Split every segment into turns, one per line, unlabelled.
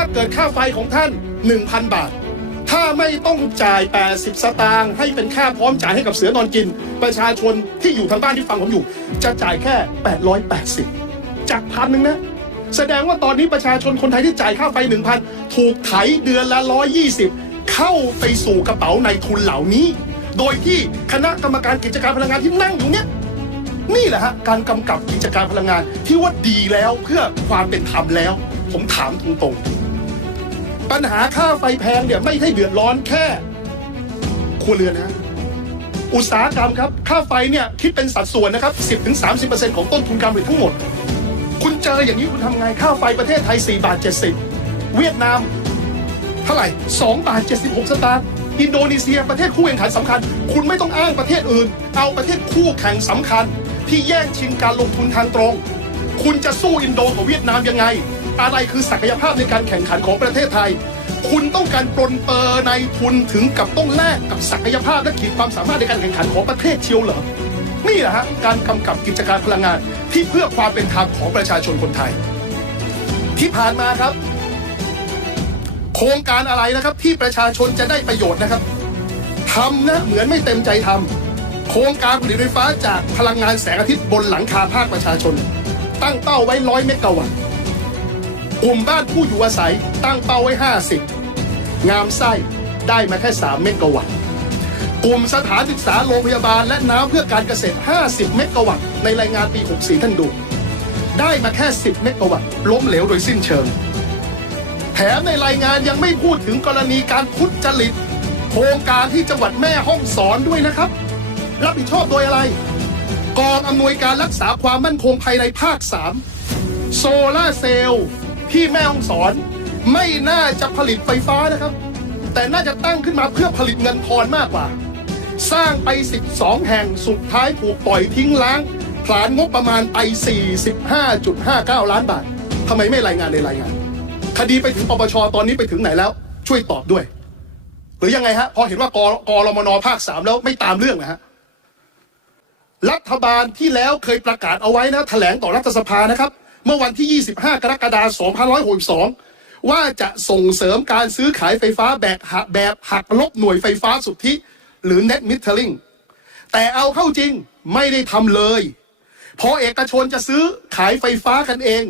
าเกิดค่าไฟของท่าน 1,000 บาท ถ้าไม่ต้องจ่าย 80 สตางค์ให้เป็นค่าพร้อมจ่ายให้กับเสือนอนกิน ประชาชนที่อยู่ทางบ้านที่ฟังผมอยู่ จะจ่ายแค่ 880 จากพันหนึ่งนะ แสดงว่าตอนนี้ประชาชนคนไทยที่จ่ายค่าไฟ 1,000 ถูกไถเดือนละ 120 เข้าไปสู่กระเป๋าในทุนเหล่านี้ โดยที่คณะกรรมการกิจการพลังงานที่นั่งอยู่เนี่ยนี่แหละฮะการกำกับกิจการพลังงานที่ว่าดีแล้วเพื่อความเป็นธรรมแล้ว ผมถามตรงๆ ปัญหาค่าไฟแพงเนี่ยไม่ใช่เดือดร้อนแค่ครัวเรือนนะ อุตสาหกรรมครับค่าไฟเนี่ยคิดเป็นสัดส่วนนะครับ 10-30%ของต้นทุนการผลิตทั้งหมด คุณเจออย่างนี้คุณทำไงค่าไฟประเทศไทย 4 บาท 70 เวียดนามเท่าไหร่ 2 บาท 76 สตางค์อินโดนีเซียประเทศคู่แข่งขันสำคัญ คุณไม่ต้องอ้างประเทศอื่น เอาประเทศคู่แข่งสำคัญ ที่แย่งชิงการลงทุนทางตรง คุณจะสู้อินโดกับเวียดนามยังไง อะไรคือศักยภาพในการแข่งขันของประเทศไทย คุณต้องการปลนเปอร์ในทุนถึงกับต้องแลกกับศักยภาพและขีดความสามารถในการแข่งขันของประเทศเชียวเหรอนี่แหละฮะการกำกับกิจการพลังงานที่เพื่อความเป็นธรรมของประชาชนคนไทย ที่ผ่านมาครับ โครงการอะไรนะครับที่ประชาชนจะได้ประโยชน์นะครับทำนะเหมือนไม่เต็มใจทำโครงการผลิตไฟฟ้าจากพลังงานแสงอาทิตย์บนหลังคาภาคประชาชน ตั้งเป้าไว้ร้อยเมกะวัตต์ กลุ่มบ้านผู้อยู่อาศัยตั้งเป้าไว้ 50 งามไส้ได้มาแค่ 3 เมกะวัตต์กลุ่มสถานศึกษาโรงพยาบาลและน้ำเพื่อการเกษตร 50 เมกะวัตต์ในรายงานปี 64 ท่านดู ได้มาแค่ 10 เมกะวัตต์ล้มเหลวโดยสิ้นเชิง แถมในรายงานยังไม่พูดถึงกรณีการทุจริต โครงการที่จังหวัดแม่ฮ่องสอนด้วยนะครับ รับผิดชอบโดยอะไร กองอำนวยการรักษาความมั่นคงภายในภาค 3 โซล่าเซลล์ ที่แม่ฮ่องสอน ไม่น่าจะผลิตไฟฟ้านะครับ แต่น่าจะตั้งขึ้นมาเพื่อผลิตเงินทอนมากกว่า สร้างไป 12 แห่งสุดท้ายถูกปล่อยทิ้งล้างผลาญงบประมาณไป 45.59 ล้านบาททำไมไม่รายงานในรายงาน คดีไปถึงปปชตอนนี้ไปถึงไหนแล้ว ช่วยตอบด้วย หรือยังไงฮะ พอเห็นว่ากกรมนภาคสามแล้วไม่ตามเรื่องนะฮะรัฐบาลที่แล้วเคยประกาศเอาไว้นะแถลงต่อรัฐสภานะครับ เมื่อวันที่ 25 กรกฎาคม2562 ว่าจะส่งเสริมการซื้อขายไฟฟ้าแบบหักแบบหักลบหน่วยไฟฟ้าสุทธิ หรือ net metering แต่เอาเข้าจริงไม่ได้ทำเลยพอเอกชนจะซื้อขายไฟฟ้ากันเอง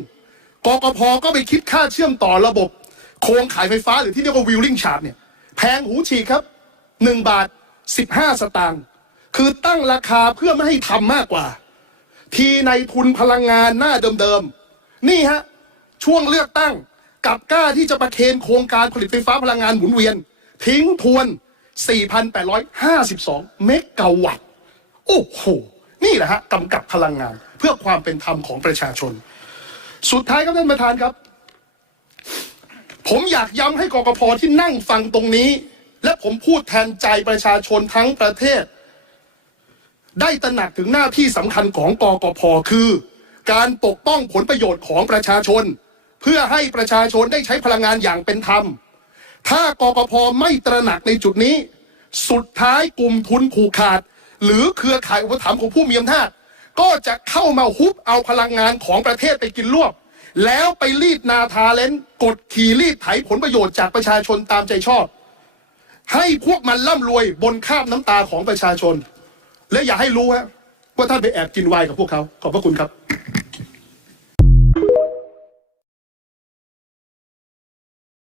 กกพก็ไปคิดค่าเชื่อมต่อระบบ โครงขายไฟฟ้าหรือที่เรียกว่าวิลลิงชาร์ t เนี่ยแพงหูฉีกครับ 1 บาท 15 สตางค์คือตั้งราคาเพื่อไม่ให้ทำมากกว่า ทีในทุนพลังงานหน้าเดิมๆ นี่ฮะช่วงเลือกตั้งกับกล้าที่จะประเคนโครงการผลิตไฟฟ้าพลังงานหมุนเวียน ทิ้งทวน 4,852 เมกะวัตต์ โอ้โห นี่แหละฮะกำกับพลังงานเพื่อความเป็นธรรมของประชาชน สุดท้ายครับท่านประธานครับ ผมอยากย้ำให้กกพที่นั่งฟังตรงนี้ และผมพูดแทนใจประชาชนทั้งประเทศ ได้ตระหนักถึงหน้าที่สำคัญของกกพคือ การปกป้องผลประโยชน์ของประชาชน เพื่อให้ประชาชนได้ใช้พลังงานอย่างเป็นธรรม ถ้ากกพไม่ตระหนักในจุดนี้ สุดท้ายกลุ่มทุนผูกขาด หรือเครือข่ายอุปถัมภ์ของผู้มีอำนาจก็จะเข้ามาฮุบเอาพลังงานของประเทศไปกินรวบ แล้วไปรีดนาทาเลนกดขี่รีดไถผลประโยชน์จากประชาชนตามใจชอบ ให้พวกมันร่ำรวยบนคาบน้ำตาของประชาชน และอย่าให้รู้ว่าท่านไปแอบกินไวน์กับพวกเขา ขอบพระคุณครับ